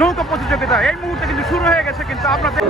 নৌকা প্রতিযোগিতা এই মুহূর্তে কিন্তু শুরু হয়ে গেছে, কিন্তু আপনাদের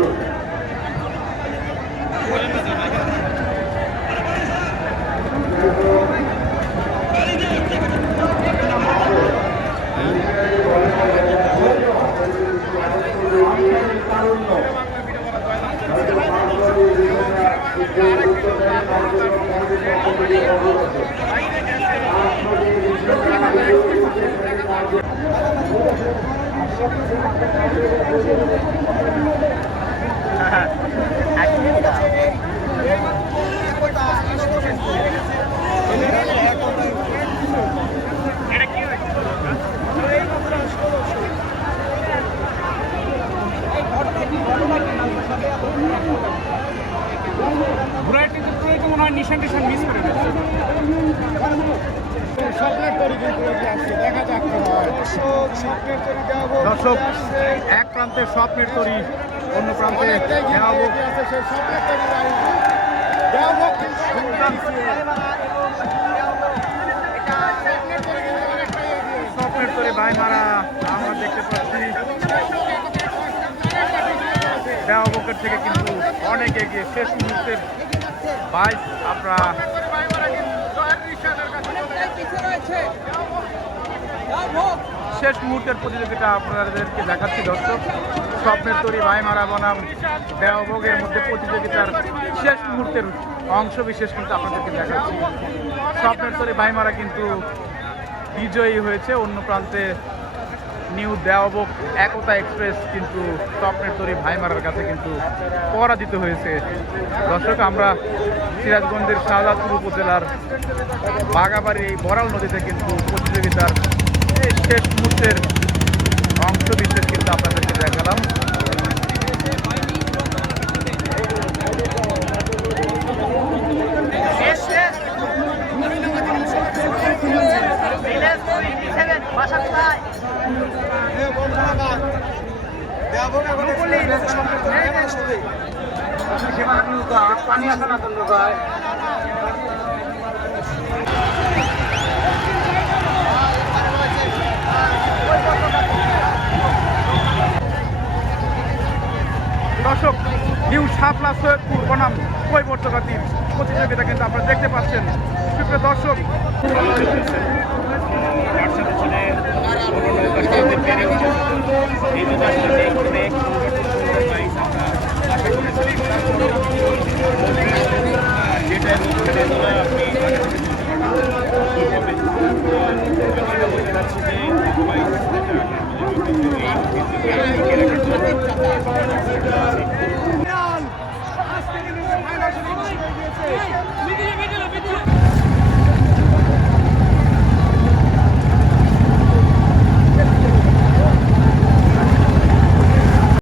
মনে হয় নিশান টিশান মিস করে গেছে। দর্শক, এক প্রান্তে স্বপ্নের তরি, অন্য প্রান্তে স্বপ্নের তরি ভাই মারা আমরা দেখতে পাচ্ছি দেওয়াবকের থেকে কিন্তু অনেক এগিয়ে। শেষ মুহূর্তের বাইশ আমরা শেষ মুহূর্তের প্রতিযোগিতা আপনাদেরকে দেখাচ্ছি। দর্শক, স্বপ্নের তরি ভাই মারা বনাম দেওয়াবগের মধ্যে প্রতিযোগিতার শেষ মুহূর্তের অংশ বিশেষ কিন্তু আপনাদেরকে দেখাচ্ছি। স্বপ্নের তরি ভাই মারা কিন্তু বিজয়ী হয়েছে, অন্য প্রান্তে নিউ দেওয়াবগ একতা এক্সপ্রেস কিন্তু স্বপ্নের তরি ভাইমারার কাছে কিন্তু পরাজিত হয়েছে। দর্শক, আমরা সিরাজগঞ্জের শাহজাদপুর উপজেলার বাগাবাড়ি এই বড়াল নদীতে কিন্তু প্রতিযোগিতার শেষ মুহূর্তের অংশ বিশেষ কিন্তু আপনাদেরকে দেখালাম। দর্শক, নিউ শাপলা সৈয়দপুর বনাম কৈবর্তকাতির প্রতিযোগিতা কিন্তু আপনারা দেখতে পাচ্ছেন। সুপ্রিয় দর্শক,